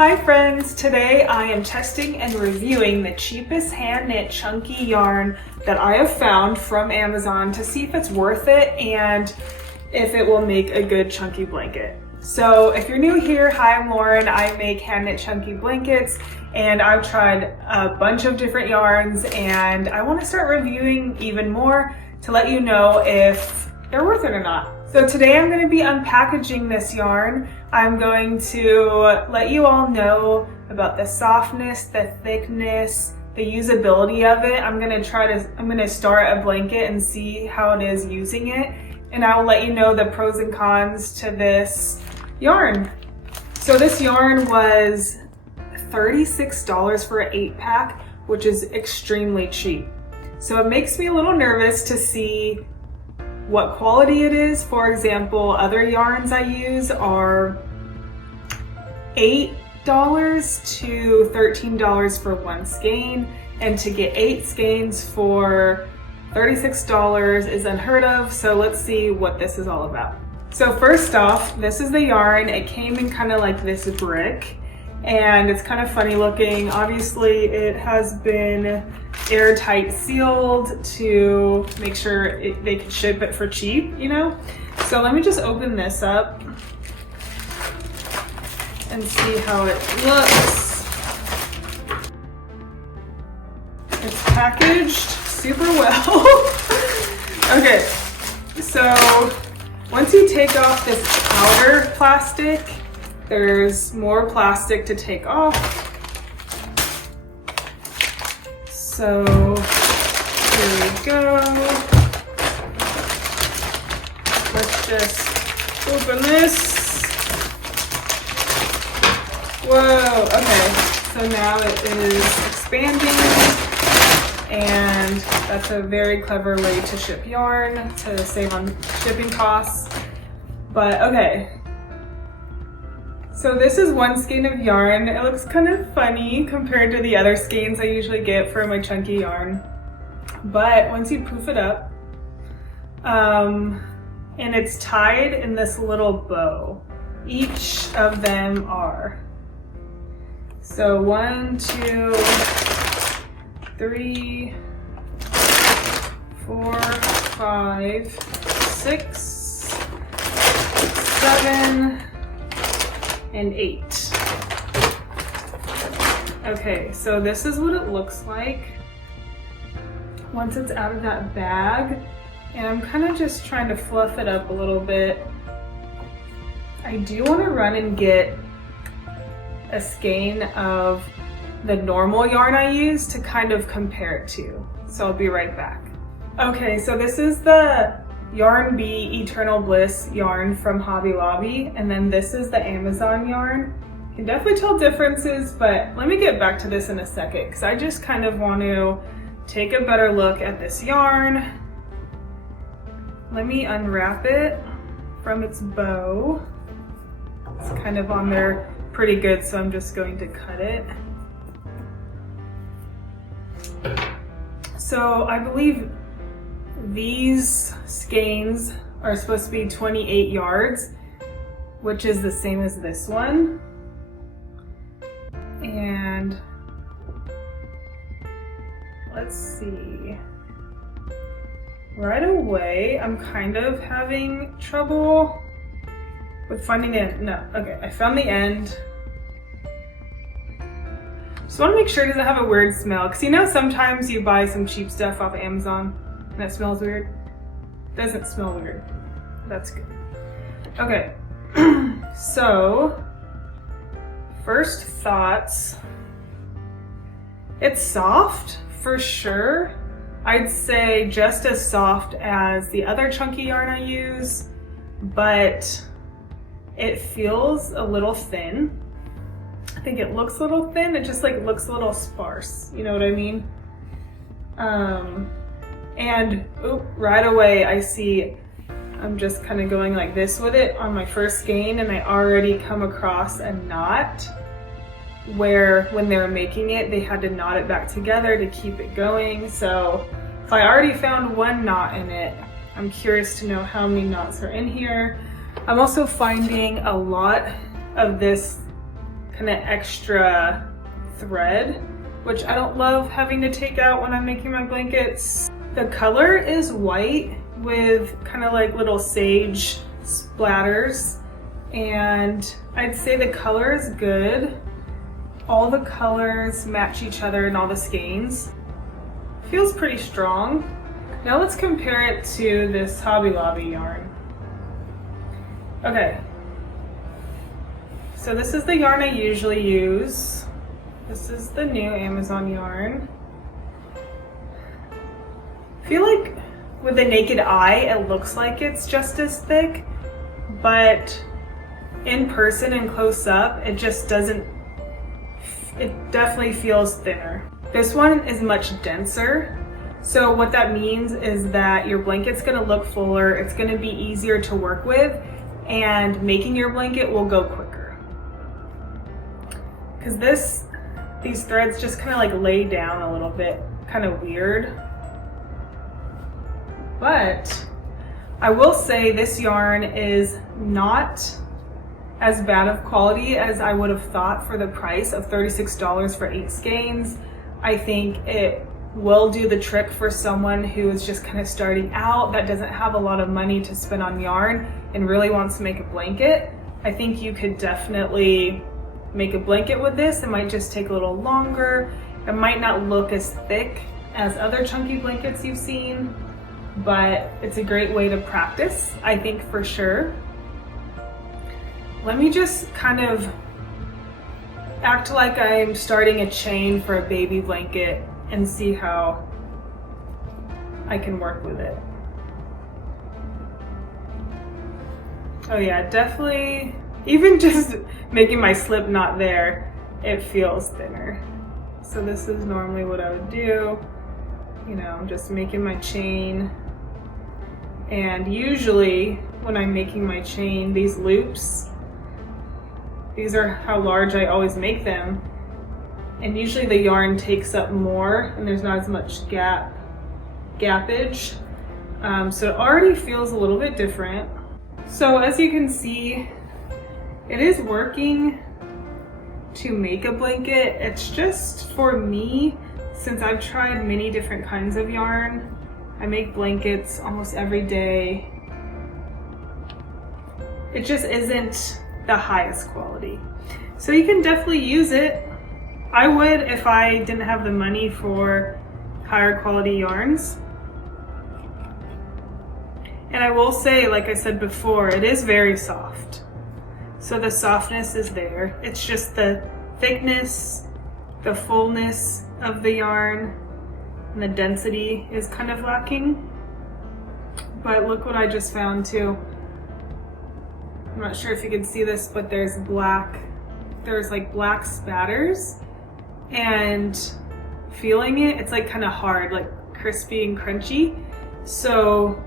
Hi friends, today I am testing and reviewing the cheapest hand knit chunky yarn that I have found from Amazon to see if it's worth it and if it will make a good chunky blanket. So if you're new here, hi, I'm Lauren. I make hand knit chunky blankets and I've tried a bunch of different yarns and I want to start reviewing even more to let you know if they're worth it or not. So today I'm going to be unpackaging this yarn. I'm going to let you all know about the softness, the thickness, the usability of it. I'm going to start a blanket and see how it is using it. And I will let you know the pros and cons to this yarn. So this yarn was $36 for an 8-pack, which is extremely cheap. So it makes me a little nervous to see what quality it is. For example, other yarns I use are $8 to $13 for one skein, and to get 8 skeins for $36 is unheard of. So let's see what this is all about. So first off, this is the yarn. It came in kind of like this brick and it's kind of funny looking. Obviously it has been airtight sealed to make sure they can ship it for cheap, you know? So let me just open this up and see how it looks. It's packaged super well. Okay, so once you take off this outer plastic, there's more plastic to take off. So here we go. Let's just open this. Whoa, okay. So now it is expanding, and that's a very clever way to ship yarn to save on shipping costs. But okay. So this is one skein of yarn. It looks kind of funny compared to the other skeins I usually get for my chunky yarn. But once you poof it up, and it's tied in this little bow. Each of them are. So 1, 2, 3, 4, 5, 6, 7, and 8. Okay, so this is what it looks like once it's out of that bag, and I'm kind of just trying to fluff it up a little bit. I do want to run and get a skein of the normal yarn I use to kind of compare it to, so I'll be right back. Okay, so this is the Yarn Bee Eternal Bliss yarn from Hobby Lobby, and then this is the Amazon yarn. You can definitely tell differences, but let me get back to this in a second because I just kind of want to take a better look at this yarn. Let me unwrap it from its bow. It's kind of on there pretty good, so I'm just going to cut it. So I believe these skeins are supposed to be 28 yards, which is the same as this one. And let's see. Right away, I'm kind of having trouble with finding the end. No, okay, I found the end. Just want to make sure it doesn't have a weird smell, because you know sometimes you buy some cheap stuff off of Amazon and it smells weird. Doesn't smell weird. That's good. Okay, so first thoughts. It's soft for sure. I'd say just as soft as the other chunky yarn I use, but it feels a little thin. I think it looks a little thin. It just like looks a little sparse. You know what I mean? And right away I see I'm just kind of going like this with it on my first skein, and I already come across a knot where when they were making it, they had to knot it back together to keep it going. So if I already found one knot in it, I'm curious to know how many knots are in here. I'm also finding a lot of this kind of extra thread, which I don't love having to take out when I'm making my blankets. The color is white with kind of like little sage splatters, and I'd say the color is good. All the colors match each other in all the skeins. Feels pretty strong. Now let's compare it to this Hobby Lobby yarn. Okay, so this is the yarn I usually use. This is the new Amazon yarn. I feel like with the naked eye, it looks like it's just as thick, but in person and close up, it just doesn't, it definitely feels thinner. This one is much denser. So what that means is that your blanket's gonna look fuller, it's gonna be easier to work with, and making your blanket will go quicker. Because these threads just kind of like lay down a little bit, kind of weird. But I will say this yarn is not as bad of quality as I would have thought for the price of $36 for 8 skeins. I think it will do the trick for someone who is just kind of starting out, that doesn't have a lot of money to spend on yarn and really wants to make a blanket. I think you could definitely make a blanket with this. It might just take a little longer. It might not look as thick as other chunky blankets you've seen, but it's a great way to practice, I think, for sure. Let me just kind of act like I'm starting a chain for a baby blanket and see how I can work with it. Oh yeah, definitely, even just making my slip knot there, it feels thinner. So this is normally what I would do. You know, I'm just making my chain. And usually when I'm making my chain, these loops, these are how large I always make them. And usually the yarn takes up more and there's not as much gappage. So it already feels a little bit different. So as you can see, it is working to make a blanket. It's just, for me, since I've tried many different kinds of yarn, I make blankets almost every day. It just isn't the highest quality. So you can definitely use it. I would if I didn't have the money for higher quality yarns. And I will say, like I said before, it is very soft. So the softness is there. It's just the thickness, the fullness of the yarn, and the density is kind of lacking. But look what I just found too. I'm not sure if you can see this, but there's like black spatters, and feeling it, it's like kind of hard, like crispy and crunchy. So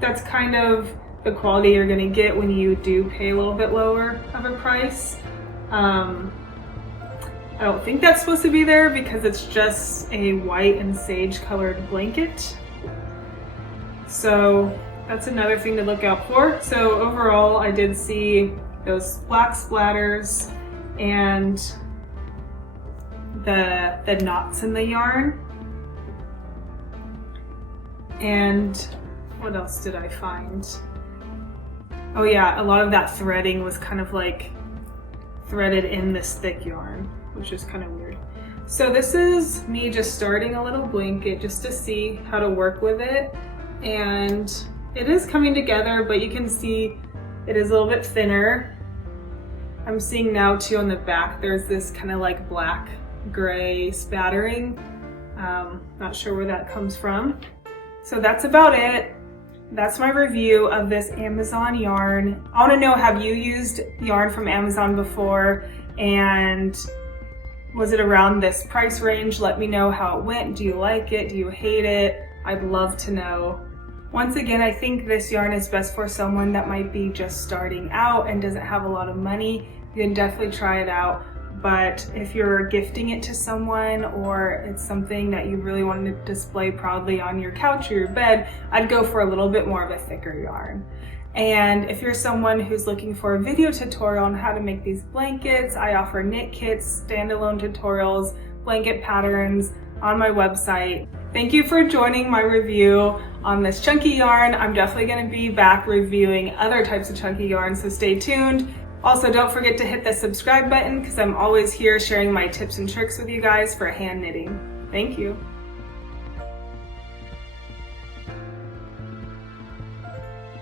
that's kind of the quality you're gonna get when you do pay a little bit lower of a price. I don't think that's supposed to be there because it's just a white and sage colored blanket. So that's another thing to look out for. So overall, I did see those black splatters and the knots in the yarn. And what else did I find? Oh yeah, a lot of that threading was kind of like threaded in this thick yarn, which is kind of weird. So this is me just starting a little blanket just to see how to work with it. And it is coming together, but you can see it is a little bit thinner. I'm seeing now too on the back, there's this kind of like black gray spattering. Not sure where that comes from. So that's about it. That's my review of this Amazon yarn. I want to know, have you used yarn from Amazon before? And was it around this price range? Let me know how it went. Do you like it? Do you hate it? I'd love to know. Once again, I think this yarn is best for someone that might be just starting out and doesn't have a lot of money. You can definitely try it out. But if you're gifting it to someone, or it's something that you really want to display proudly on your couch or your bed, I'd go for a little bit more of a thicker yarn. And if you're someone who's looking for a video tutorial on how to make these blankets, I offer knit kits, standalone tutorials, blanket patterns on my website. Thank you for joining my review on this chunky yarn. I'm definitely going to be back reviewing other types of chunky yarn, so stay tuned. Also, don't forget to hit the subscribe button because I'm always here sharing my tips and tricks with you guys for hand knitting. Thank you.